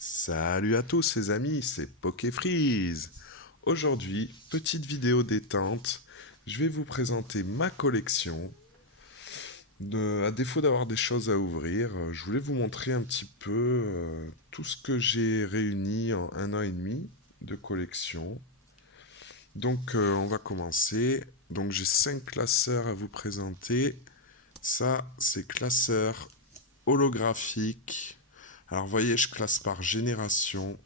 Salut à tous les amis, c'est Pokéfreeze. Aujourd'hui, petite vidéo détente, je vais vous présenter ma collection. À défaut d'avoir des choses à ouvrir, je voulais vous montrer un petit peu tout ce que j'ai réuni en 1 an et demi de collection. Donc on va commencer. Donc j'ai 5 classeurs à vous présenter. Ça, c'est classeur holographique. Alors vous voyez, je classe par génération.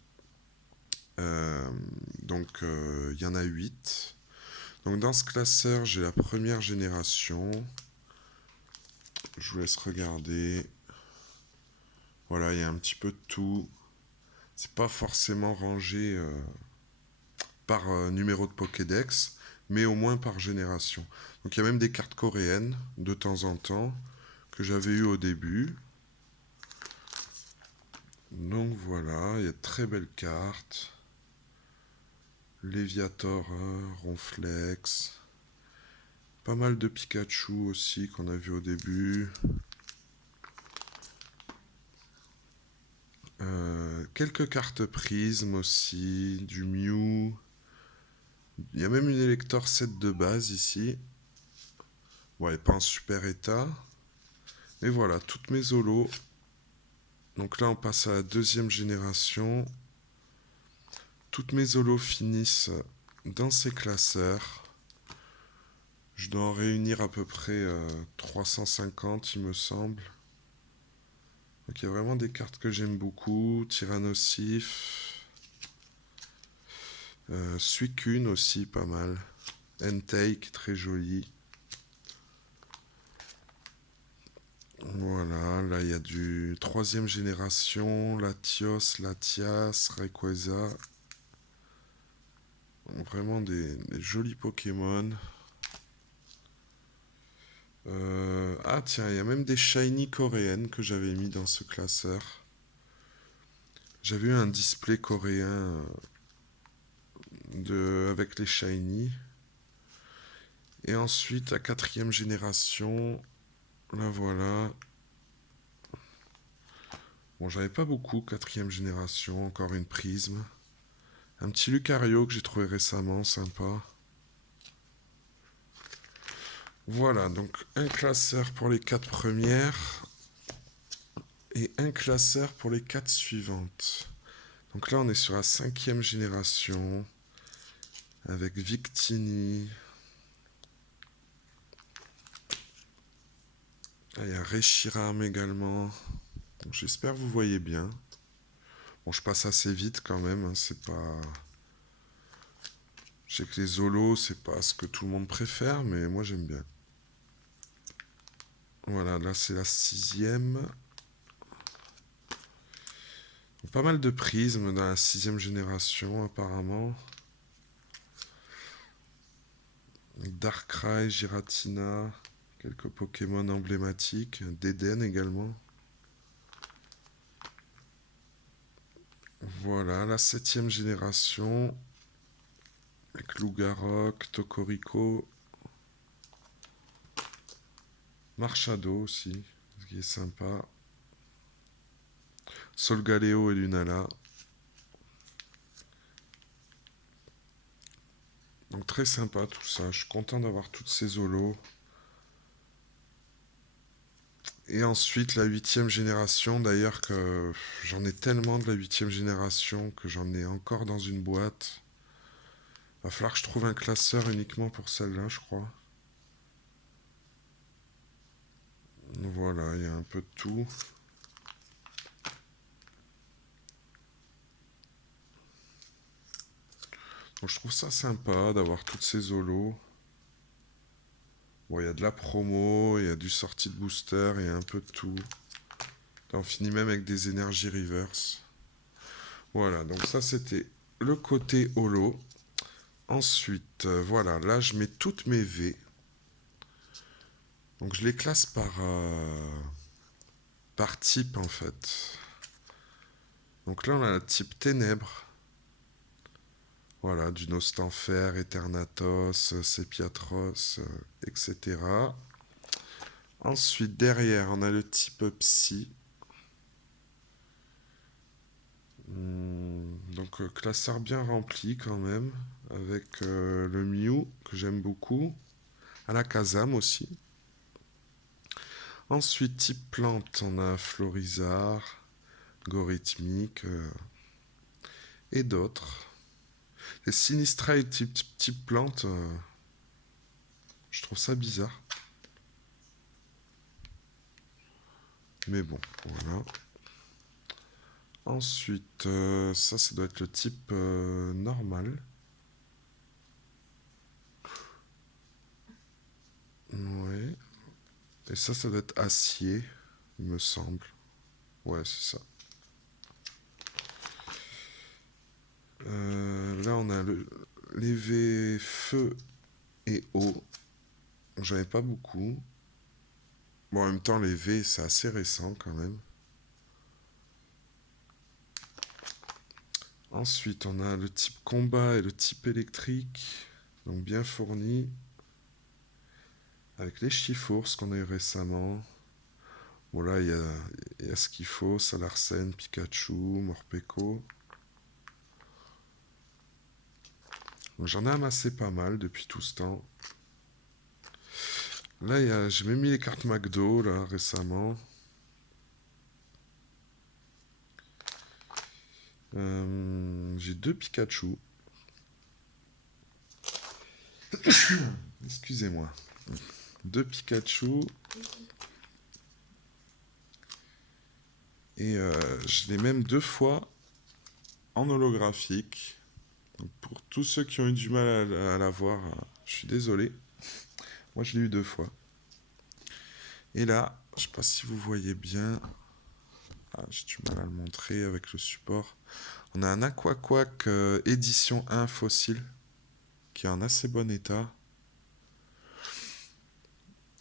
Euh, il y en a 8. Donc dans ce classeur, j'ai la première génération. Je vous laisse regarder. Voilà, il y a un petit peu de tout. C'est pas forcément rangé par numéro de Pokédex, mais au moins par génération. Donc il y a même des cartes coréennes de temps en temps que j'avais eu au début. Donc voilà, il y a de très belles cartes. Léviator, Ronflex. Pas mal de Pikachu aussi qu'on a vu au début. Quelques cartes prismes aussi, du Mew. Il y a même une Elector 7 de base ici. Ouais, pas en super état. Et voilà, toutes mes holos. Donc là, on passe à la deuxième génération. Toutes mes holos finissent dans ces classeurs. Je dois en réunir à peu près 350, il me semble. Donc il y a vraiment des cartes que j'aime beaucoup. Tyrannosif. Suicune aussi, pas mal. Entei, très joli. Voilà, là il y a du troisième génération, Latios, Latias, Rayquaza. Vraiment des jolis Pokémon. Ah tiens, il y a même des shiny coréennes que j'avais mis dans ce classeur. J'avais eu un display coréen avec les shiny. Et ensuite, la quatrième génération, la voilà. Bon, j'avais pas beaucoup, quatrième génération, encore une prisme. Un petit Lucario que j'ai trouvé récemment, sympa. Voilà, donc un classeur pour les 4 premières et un classeur pour les 4 suivantes. Donc là, on est sur la 5e génération avec Victini. Ah, il y a Reshiram également. J'espère que vous voyez bien. Bon, je passe assez vite quand même, hein, c'est pas... Je sais que les Zolos, c'est pas ce que tout le monde préfère, mais moi j'aime bien. Voilà, là c'est la 6e. Pas mal de prismes dans la 6e génération apparemment. Darkrai, Giratina, quelques Pokémon emblématiques, Deden également. Voilà, la 7e génération, avec Lugarok, Tokoriko, Marshado aussi, ce qui est sympa. Solgaleo et Lunala. Donc très sympa tout ça, je suis content d'avoir toutes ces holos. Et ensuite la 8e génération, d'ailleurs que j'en ai tellement de la 8e génération que j'en ai encore dans une boîte. Va falloir que je trouve un classeur uniquement pour celle-là, je crois. Voilà, il y a un peu de tout. Donc je trouve ça sympa d'avoir toutes ces holos. Bon, il y a de la promo, il y a du sortie de booster, il y a un peu de tout. Là, on finit même avec des énergies reverse. Voilà, donc ça c'était le côté holo. Ensuite, voilà, là je mets toutes mes V. Donc je les classe par type en fait. Donc là on a le type ténèbres. Voilà, du Nostanfer, Eternatos, Sepiatros, etc. Ensuite, derrière, on a le type Psy. Donc classeur bien rempli quand même, avec le Mew que j'aime beaucoup, Alakazam aussi. Ensuite, type plante, on a Florizard, Gorithmique et d'autres. Les Sinistrate type plante, je trouve ça bizarre. Mais bon, voilà. Ensuite, ça doit être le type normal. Ouais. Et ça doit être acier, il me semble. Ouais, c'est ça. Là, on a les V feu et eau. J'avais pas beaucoup. Bon, en même temps, les V, c'est assez récent quand même. Ensuite, on a le type combat et le type électrique. Donc bien fourni. Avec les Chifours qu'on a eu récemment. Bon là, il y a ce qu'il faut. Salarsen, Pikachu, Morpeko. J'en ai amassé pas mal depuis tout ce temps. Là, j'ai même mis les cartes McDo là, récemment. J'ai 2 Pikachu. Excusez-moi. 2 Pikachu. Et je l'ai même 2 fois en holographique. Donc pour tous ceux qui ont eu du mal à l'avoir, je suis désolé. Moi, je l'ai eu 2 fois. Et là, je sais pas si vous voyez bien. Ah, j'ai du mal à le montrer avec le support. On a un Aquaquack édition 1 fossile qui est en assez bon état.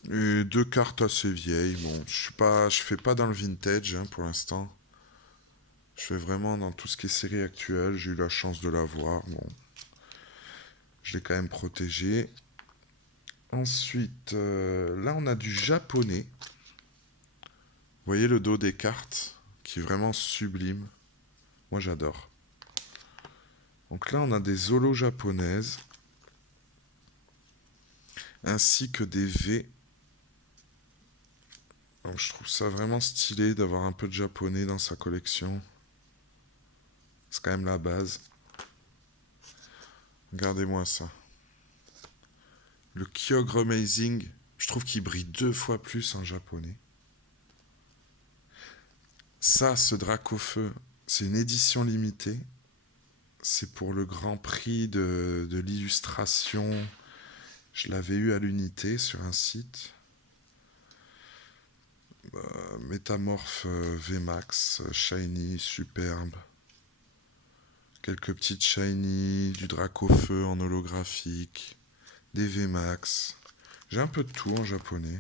Et 2 cartes assez vieilles. Bon, je fais pas dans le vintage pour l'instant. Je fais vraiment dans tout ce qui est série actuelle. J'ai eu la chance de l'avoir. Bon, je l'ai quand même protégé. Ensuite, là on a du japonais. Vous voyez le dos des cartes qui est vraiment sublime. Moi j'adore. Donc là on a des holos japonaises. Ainsi que des V. Donc je trouve ça vraiment stylé d'avoir un peu de japonais dans sa collection. C'est quand même la base. Regardez-moi ça. Le Kyogre Amazing, je trouve qu'il brille 2 fois plus en japonais. Ça, ce Dracofeu, c'est une édition limitée. C'est pour le Grand Prix de l'illustration. Je l'avais eu à l'unité sur un site. Métamorphe VMAX, Shiny, superbe. Quelques petites Shiny, du Dracofeu en holographique, des VMAX. J'ai un peu de tout en japonais.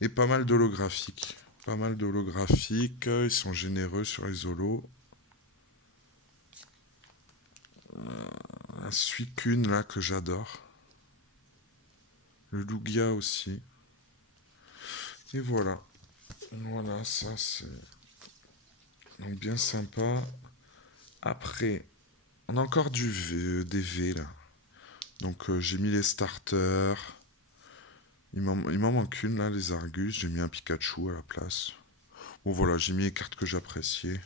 Et pas mal d'holographiques. Pas mal d'holographiques. Ils sont généreux sur les holos. Un Suicune là que j'adore. Le Lugia aussi. Et voilà. Voilà, ça c'est donc bien sympa. Après, on a encore des V là. Donc j'ai mis les starters. Il m'en manque une là, les Argus. J'ai mis un Pikachu à la place. Bon voilà, j'ai mis les cartes que j'appréciais.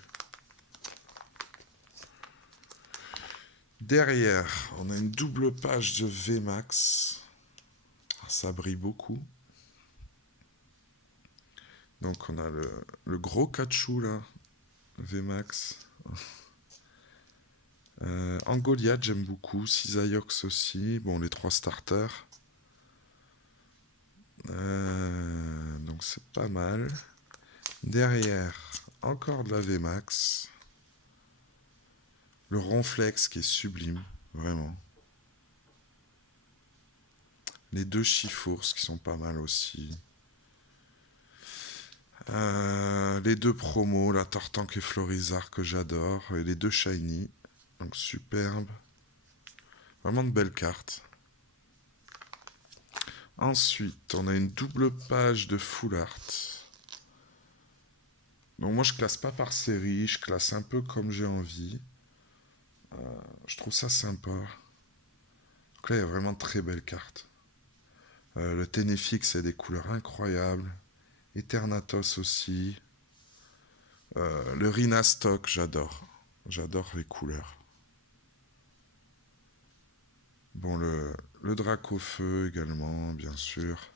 Derrière, on a une double page de VMAX. Ça brille beaucoup. Donc on a le gros Kachu là, VMAX. Angoliath j'aime beaucoup, Cisaiox aussi. Bon, les 3 starters. Donc c'est pas mal. Derrière, encore de la VMAX. Le Ronflex qui est sublime, vraiment. Les 2 Chifours qui sont pas mal aussi. Les 2 promos, la Tortank et Florizard que j'adore. Et les 2 Shiny. Donc superbe. Vraiment de belles cartes. Ensuite, on a une double page de Full Art. Donc moi je classe pas par série, je classe un peu comme j'ai envie. Je trouve ça sympa. Donc là il y a vraiment de très belles cartes. Le Ténéfix a des couleurs incroyables. Eternatos aussi. Le Rhinastock, j'adore. J'adore les couleurs. Bon, le Dracofeu également, bien sûr.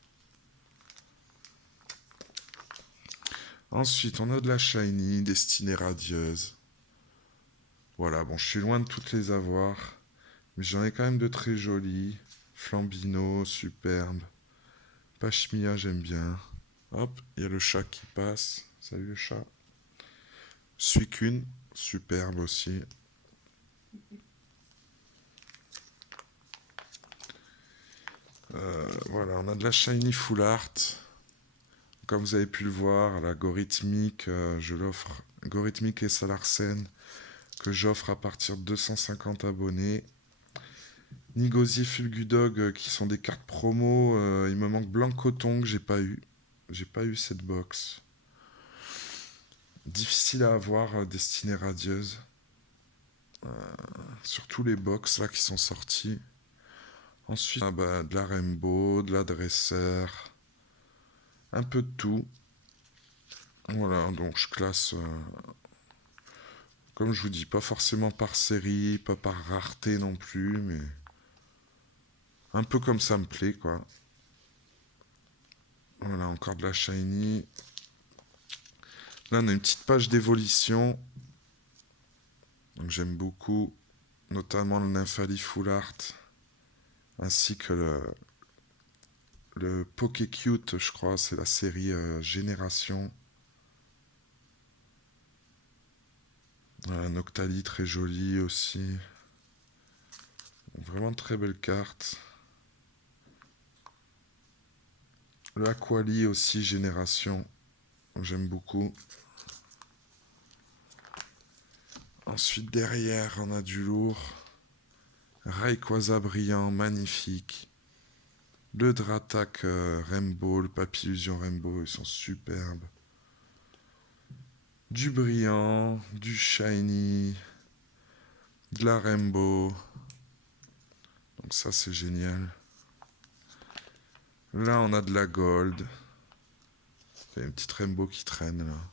Ensuite, on a de la Shiny, Destinée Radieuse. Voilà, bon, je suis loin de toutes les avoir. Mais j'en ai quand même de très jolies. Flambino, superbe. Pashmia, j'aime bien. Hop, il y a le chat qui passe. Salut le chat. Suicune, superbe aussi. Voilà, on a de la Shiny Full Art. Comme vous avez pu le voir, la Gorithmique, je l'offre. Gorithmique et Salarsen, que j'offre à partir de 250 abonnés. Nigosier Fulgudog, qui sont des cartes promo. Il me manque Blanc Coton que j'ai pas eu. J'ai pas eu cette box. Difficile à avoir, Destinée Radieuse. Sur tous les box là qui sont sortis. Ensuite, de la Rainbow, de la Dresseur. Un peu de tout. Voilà, donc je classe, comme je vous dis, pas forcément par série, pas par rareté non plus, mais un peu comme ça me plaît, quoi. Voilà, encore de la Shiny. Là, on a une petite page d'évolution. Donc j'aime beaucoup, notamment le Nymphali Full Art, ainsi que le Pokécute, je crois, c'est la série Génération. Voilà, Noctali, très jolie aussi. Vraiment très belle carte. Le Aquali aussi, Génération. J'aime beaucoup. Ensuite, derrière, on a du lourd. Rayquaza brillant, magnifique. Le Dratak Rainbow, le Papillusion Rainbow, ils sont superbes. Du brillant, du shiny, de la Rainbow. Donc ça, c'est génial. Là, on a de la Gold. Il y a une petite Rainbow qui traîne, là.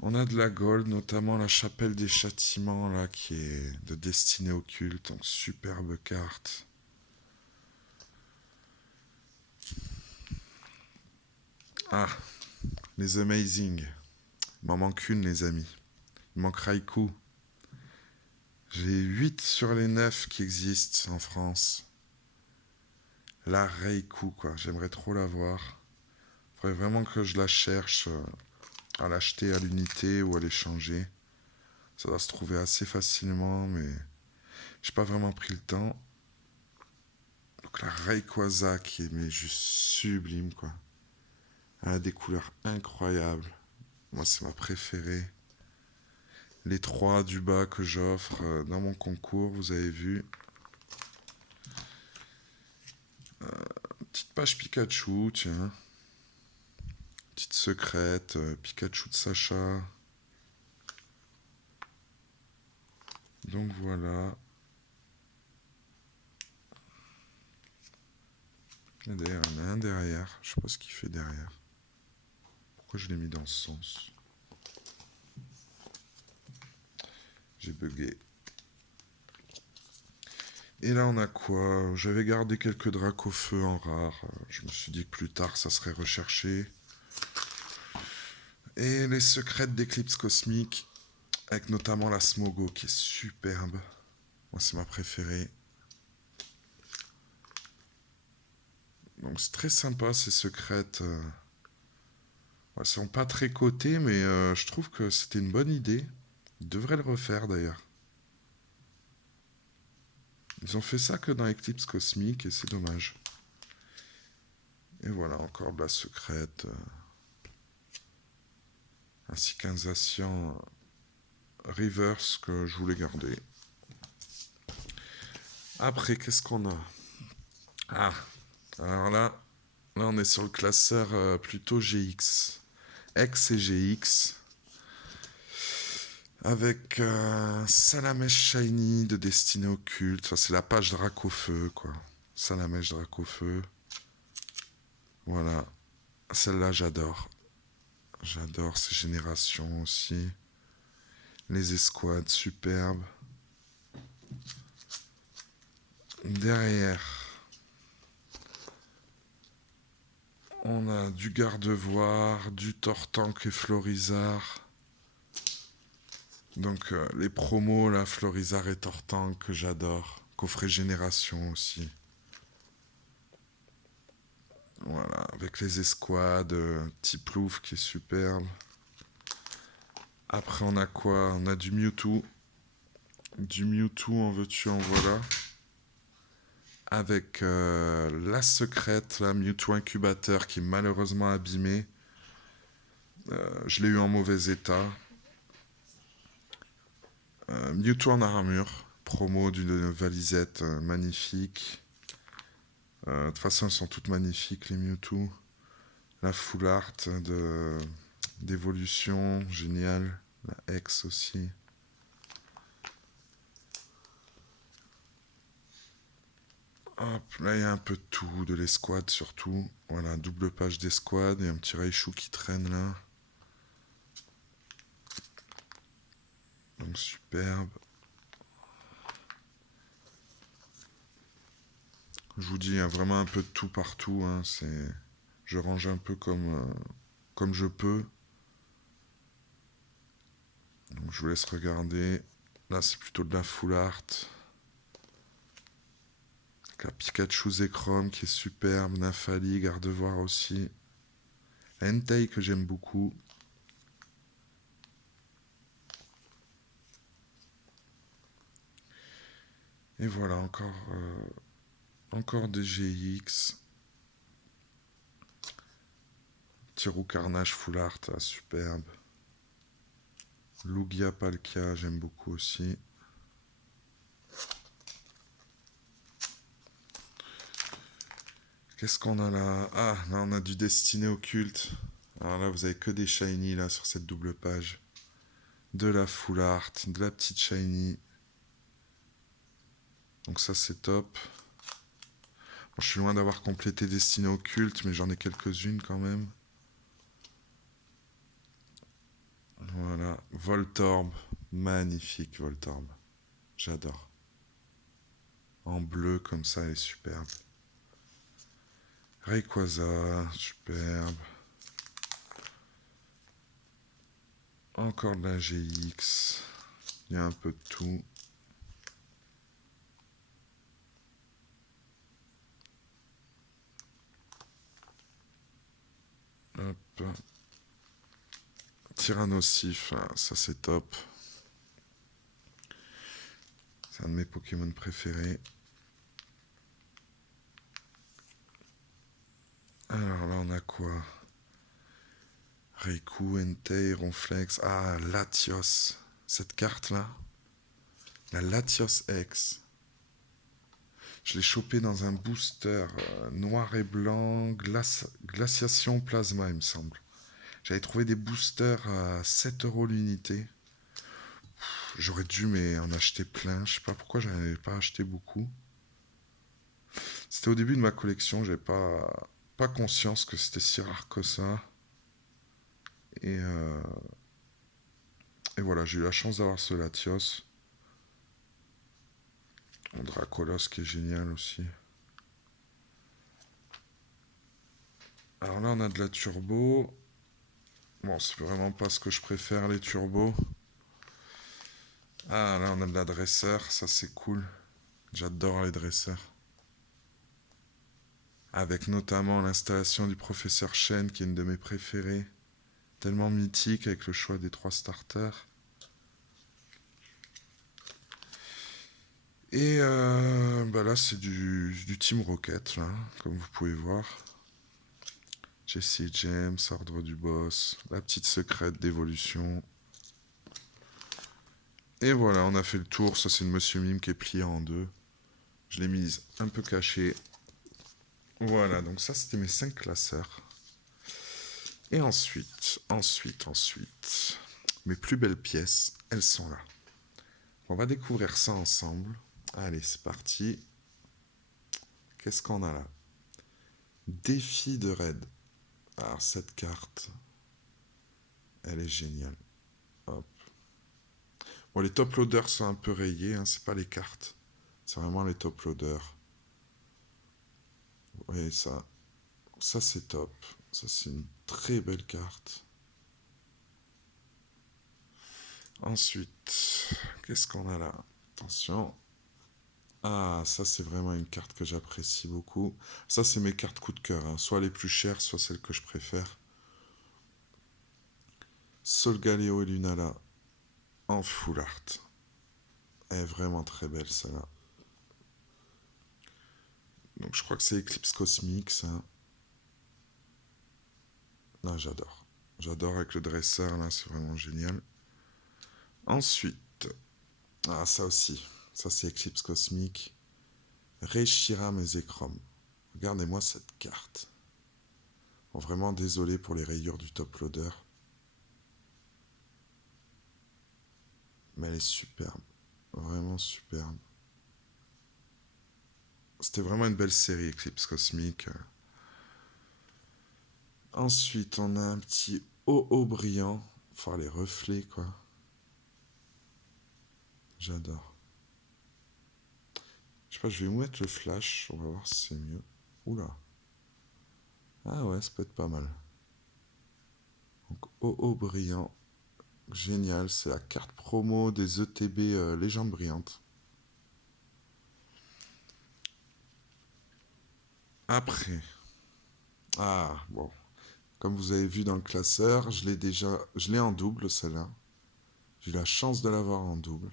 On a de la Gold, notamment la Chapelle des Châtiments, là, qui est de Destinée Occulte. Donc, superbe carte. Ah, les Amazing. Il m'en manque une, les amis. Il manque Raikou. J'ai 8 sur les 9 qui existent en France. La Raikou, quoi. J'aimerais trop la voir. Faudrait vraiment que je la cherche à l'acheter à l'unité ou à l'échanger. Ça doit se trouver assez facilement, mais j'ai pas vraiment pris le temps. Donc la Rayquaza qui est mais juste sublime, quoi. Elle a des couleurs incroyables. Moi, c'est ma préférée. Les 3 du bas que j'offre dans mon concours, vous avez vu. Petite page Pikachu, tiens. Petite secrète, Pikachu de Sacha. Donc voilà. Et d'ailleurs, il y en a un derrière. Je sais pas ce qu'il fait derrière. Pourquoi je l'ai mis dans ce sens? J'ai bugué. Et là, on a quoi? J'avais gardé quelques Dracofeu en rare. Je me suis dit que plus tard, ça serait recherché. Et les secrètes d'éclipse cosmique, avec notamment la Smogo qui est superbe. Moi, c'est ma préférée. Donc, c'est très sympa ces secrètes. Elles sont pas très cotées, mais je trouve que c'était une bonne idée. Ils devraient le refaire d'ailleurs. Ils ont fait ça que dans Eclipse Cosmique et c'est dommage. Et voilà, encore de la secrète. Ainsi qu'un Zacian Reverse que je voulais garder. Après, qu'est-ce qu'on a? Ah, alors là on est sur le classeur plutôt GX. X et GX. Avec Salamèche Shiny de Destinée Occulte. Ça, c'est la page Dracofeu, quoi. Salamèche Dracofeu. Voilà. Celle-là, j'adore. J'adore ces générations aussi. Les escouades, superbes. Derrière, on a du Gardevoir, du Tortank et Florizard. Donc les promos, là, Florizard et Tortank, que j'adore. Coffret Génération aussi. Voilà, avec les escouades, Tiplouf qui est superbe. Après, on a quoi? On a du Mewtwo. Du Mewtwo, en veux-tu, en voilà. Avec la secrète, la Mewtwo Incubateur, qui est malheureusement abîmée. Je l'ai eu en mauvais état. Mewtwo en armure. Promo d'une valisette magnifique. De toute façon, elles sont toutes magnifiques, les Mewtwo. La full art d'évolution, génial. La X aussi. Hop, là il y a un peu de tout, de l'escouade surtout. Voilà, double page d'escouade et un petit Raichu qui traîne là. Donc superbe. Je vous dis, il y a vraiment un peu de tout partout. Hein. Je range un peu comme je peux. Donc, je vous laisse regarder. Là, c'est plutôt de la full art. Avec la Pikachu Zekrom qui est superbe. Nafali, Gardevoir aussi. La Entei que j'aime beaucoup. Et voilà, encore des GX. Tirou Carnage full art, là, superbe. Lugia Palkia, j'aime beaucoup aussi. Qu'est-ce qu'on a là? Ah, là on a du Destiné Occulte. Alors là, vous avez que des shiny là sur cette double page. De la full art, de la petite shiny. Donc ça c'est top. Bon, je suis loin d'avoir complété Destiné Occulte, mais j'en ai quelques-unes quand même. Voilà, Voltorb, magnifique Voltorb. J'adore. En bleu comme ça, elle est superbe. Rayquaza, superbe. Encore de la GX. Il y a un peu de tout. Hop. Tyrannosif, ça c'est top. C'est un de mes Pokémon préférés. Alors là, on a quoi? Raikou, Entei, Ronflex. Ah, Latios. Cette carte-là. La Latios X. Je l'ai chopé dans un booster noir et blanc, glaciation plasma, il me semble. J'avais trouvé des boosters à 7 € l'unité. J'aurais dû en acheter plein. Je sais pas pourquoi j'en avais pas acheté beaucoup. C'était au début de ma collection, j'avais pas conscience que c'était si rare que ça. Et voilà, j'ai eu la chance d'avoir ce Latios. Dracolos qui est génial aussi. Alors là, on a de la turbo. Bon, c'est vraiment pas ce que je préfère, les turbos. Ah, là, on a de la dresseur. Ça, c'est cool. J'adore les dresseurs. Avec notamment l'installation du professeur Shen, qui est une de mes préférées. Tellement mythique avec le choix des 3 starters. Et là, c'est du Team Rocket, là, comme vous pouvez voir. Jesse James, Ordre du Boss, la petite secrète d'évolution. Et voilà, on a fait le tour. Ça, c'est le Monsieur Mime qui est plié en deux. Je l'ai mise un peu cachée. Voilà, donc ça, c'était mes 5 classeurs. Et ensuite, mes plus belles pièces, elles sont là. On va découvrir ça ensemble. Allez, c'est parti. Qu'est-ce qu'on a là? Défi de raid. Alors, cette carte, elle est géniale. Hop. Bon, les top loaders sont un peu rayés, hein, c'est pas les cartes. C'est vraiment les top loaders. Vous voyez ça. Ça, c'est top. Ça, c'est une très belle carte. Ensuite, qu'est-ce qu'on a là? Attention. Ah, ça, c'est vraiment une carte que j'apprécie beaucoup. Ça, c'est mes cartes coup de cœur, hein. Soit les plus chères, soit celles que je préfère. Solgaleo et Lunala en full art. Elle est vraiment très belle, celle-là. Donc, je crois que c'est Eclipse Cosmique, ça. Ah, j'adore. J'adore avec le dresseur, là, c'est vraiment génial. Ensuite, ah, ça aussi. Ça, c'est Eclipse Cosmique. Reshiram et Zekrom. Regardez-moi cette carte. Bon, vraiment désolé pour les rayures du top loader. Mais elle est superbe. Vraiment superbe. C'était vraiment une belle série, Eclipse Cosmique. Ensuite, on a un petit OO brillant. Enfin, les reflets, quoi. J'adore. Je sais pas, je vais vous mettre le flash. On va voir si c'est mieux. Oula. Ah ouais, ça peut être pas mal. Donc, OO brillant. Génial. C'est la carte promo des ETB Légendes Brillantes. Après. Ah, bon. Comme vous avez vu dans le classeur, je l'ai en double, celle-là. J'ai eu la chance de l'avoir en double.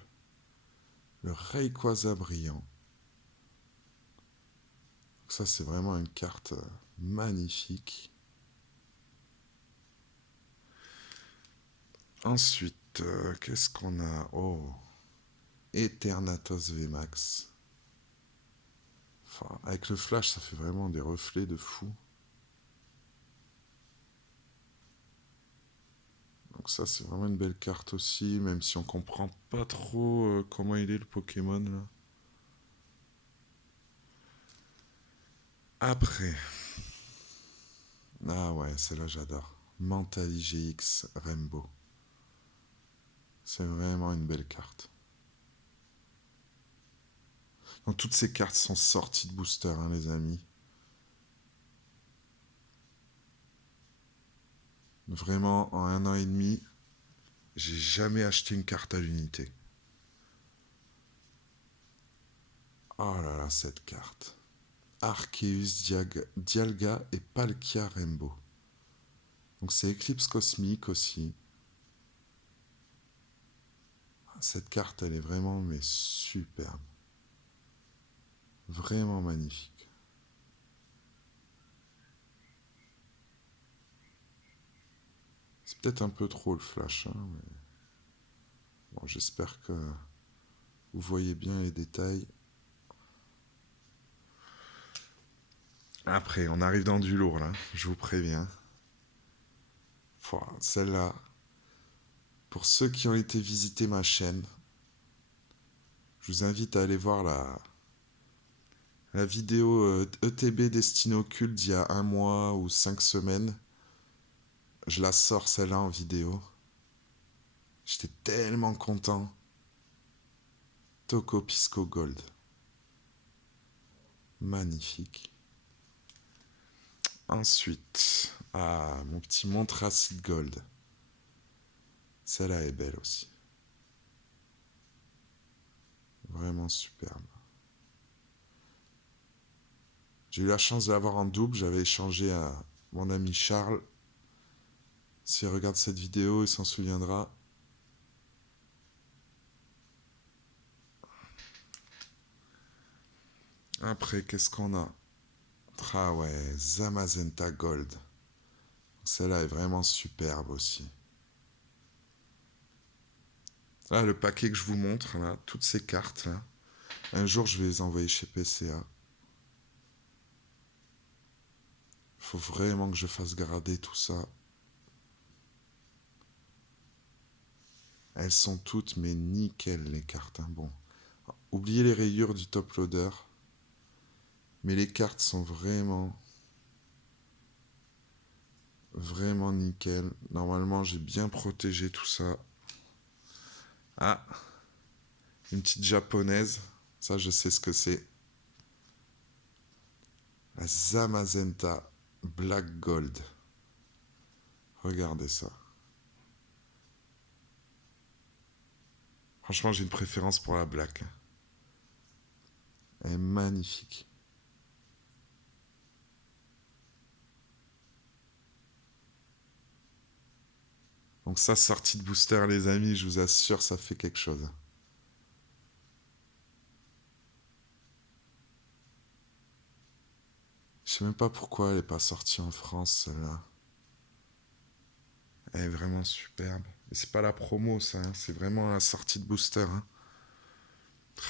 Le Rayquaza brillant. Ça, c'est vraiment une carte magnifique. Ensuite, qu'est-ce qu'on a? Oh, Eternatus VMAX. Enfin, avec le flash, ça fait vraiment des reflets de fou. Donc ça, c'est vraiment une belle carte aussi, même si on comprend pas trop comment il est le Pokémon là. Après, ah ouais, celle-là j'adore. Mentally GX Rainbow. C'est vraiment une belle carte. Donc toutes ces cartes sont sorties de booster, hein, les amis. Vraiment, en 1 an et demi, j'ai jamais acheté une carte à l'unité. Oh là là, cette carte. Arceus, Dialga et Palkia Rainbow. Donc c'est Eclipse Cosmique aussi. Cette carte, elle est vraiment mais superbe. Vraiment magnifique. C'est peut-être un peu trop le flash, hein, mais bon, j'espère que vous voyez bien les détails. Après, on arrive dans du lourd là, je vous préviens. Celle-là, pour ceux qui ont été visiter ma chaîne, je vous invite à aller voir la vidéo ETB Destino Occulte d'il y a 1 mois ou 5 semaines. Je la sors celle-là en vidéo. J'étais tellement content. Toco Pisco Gold. Magnifique. Ensuite, mon petit Montracid Gold. Celle-là est belle aussi. Vraiment superbe. J'ai eu la chance de l'avoir en double. J'avais échangé à mon ami Charles. S'il regarde cette vidéo, il s'en souviendra. Après, qu'est-ce qu'on a? Ah ouais, Zamazenta Gold. Celle-là est vraiment superbe aussi. Là, le paquet que je vous montre, là, toutes ces cartes, là, un jour, je vais les envoyer chez PCA. Faut vraiment que je fasse grader tout ça. Elles sont toutes, mais nickel, les cartes. Hein. Bon, oubliez les rayures du top loader. Mais les cartes sont vraiment, vraiment nickel. Normalement, j'ai bien protégé tout ça. Ah, une petite japonaise. Ça, je sais ce que c'est. La Zamazenta Black Gold. Regardez ça. Franchement, j'ai une préférence pour la black. Elle est magnifique. Donc ça, sortie de booster, les amis, je vous assure, ça fait quelque chose. Je sais même pas pourquoi elle n'est pas sortie en France, celle-là. Elle est vraiment superbe. Et c'est pas la promo, ça. Hein. C'est vraiment la sortie de booster. Hein.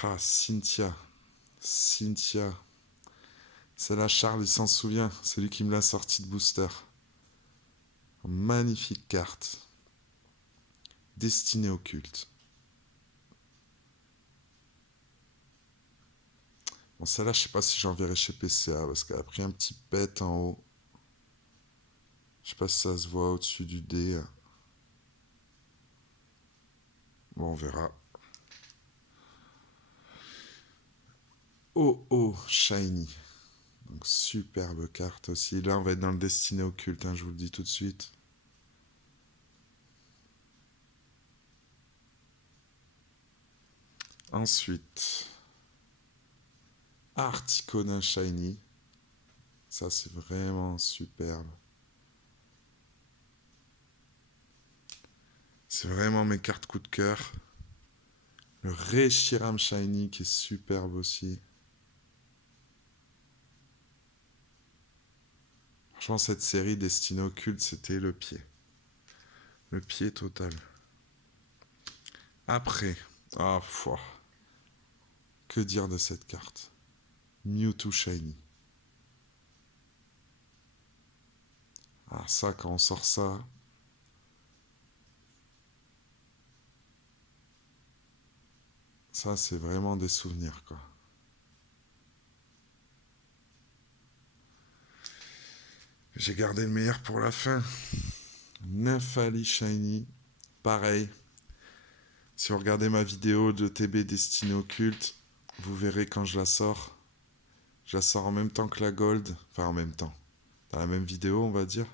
Ah, Cynthia. Cynthia. Celle-là, Charles, il s'en souvient. C'est lui qui me l'a sortie de booster. Magnifique carte. Destinée occulte. Bon, celle-là, je sais pas si j'enverrai chez PCA parce qu'elle a pris un petit pet en haut. Je sais pas si ça se voit au-dessus du dé. Bon, on verra. Oh, oh, shiny. Donc, superbe carte aussi. Là, on va être dans le destiné occulte, hein, je vous le dis tout de suite. Ensuite, Articonin shiny. Ça, c'est vraiment superbe. C'est vraiment mes cartes coup de cœur. Le Reshiram shiny qui est superbe aussi. Franchement, cette série Destiné occulte, c'était le pied. Le pied total. Après, ah, que dire de cette carte? Mewtwo shiny. Ah, ça, quand on sort ça, ça, c'est vraiment des souvenirs, quoi. J'ai gardé le meilleur pour la fin. Nymphali shiny. Pareil. Si vous regardez ma vidéo de TB Destiné occulte, vous verrez quand je la sors. Je la sors en même temps que la Gold. Enfin, en même temps. Dans la même vidéo, on va dire.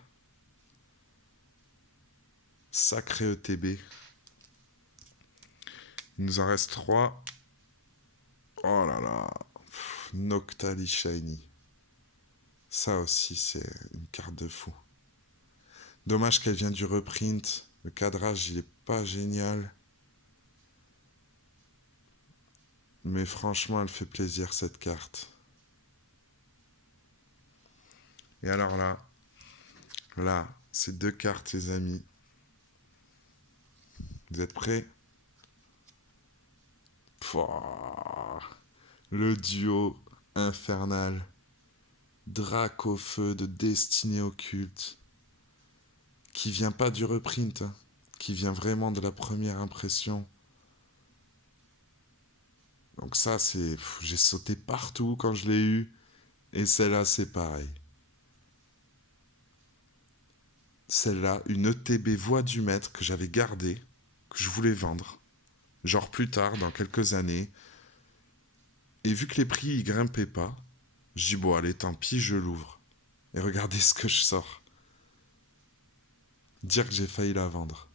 Sacré ETB. Il nous en reste 3. Oh là là. Noctali shiny. Ça aussi, c'est une carte de fou. Dommage qu'elle vient du reprint. Le cadrage, il est pas génial. Mais franchement, elle fait plaisir, cette carte. Et alors là, c'est 2 cartes, les amis. Vous êtes prêts? Pouah, le duo infernal. Drac au feu de Destinée occulte. Qui vient pas du reprint, hein, qui vient vraiment de la première impression. Donc ça, c'est... J'ai sauté partout quand je l'ai eu. Et celle-là, c'est pareil. Celle-là, une ETB voix du maître que j'avais gardée, que je voulais vendre. Genre plus tard, dans quelques années. Et vu que les prix, ils grimpaient pas, je dis bon, allez, tant pis, je l'ouvre. Et regardez ce que je sors. Dire que j'ai failli la vendre.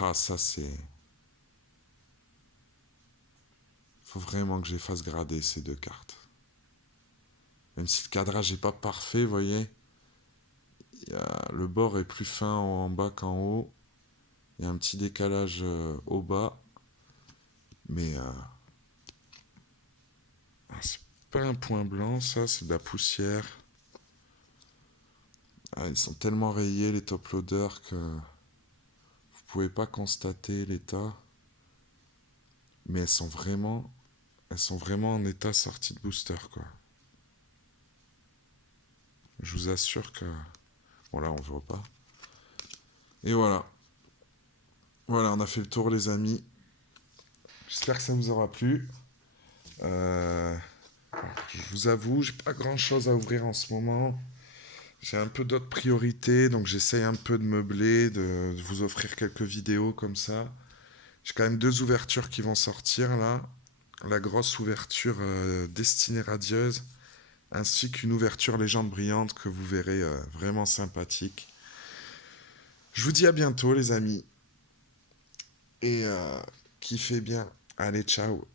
Ah, ça c'est... Faut vraiment que j'efface grader ces 2 cartes. Même si le cadrage n'est pas parfait, vous voyez, le bord est plus fin en bas qu'en haut. Il y a un petit décalage au bas. Mais c'est pas un point blanc, ça, c'est de la poussière. Ah, ils sont tellement rayés, les top loaders, que vous pouvez pas constater l'état. Mais elles sont vraiment en état sortie de booster, quoi. Je vous assure que... Bon, là, on voit pas. Et voilà. Voilà, on a fait le tour, les amis. J'espère que ça vous aura plu. Euh, je vous avoue, j'ai pas grand-chose à ouvrir en ce moment. J'ai un peu d'autres priorités, donc j'essaye un peu de meubler, de vous offrir quelques vidéos comme ça. J'ai quand même deux ouvertures qui vont sortir là. La grosse ouverture Destinée Radieuse, ainsi qu'une ouverture Légende Brillante que vous verrez vraiment sympathique. Je vous dis à bientôt les amis, et kiffez bien. Allez, ciao.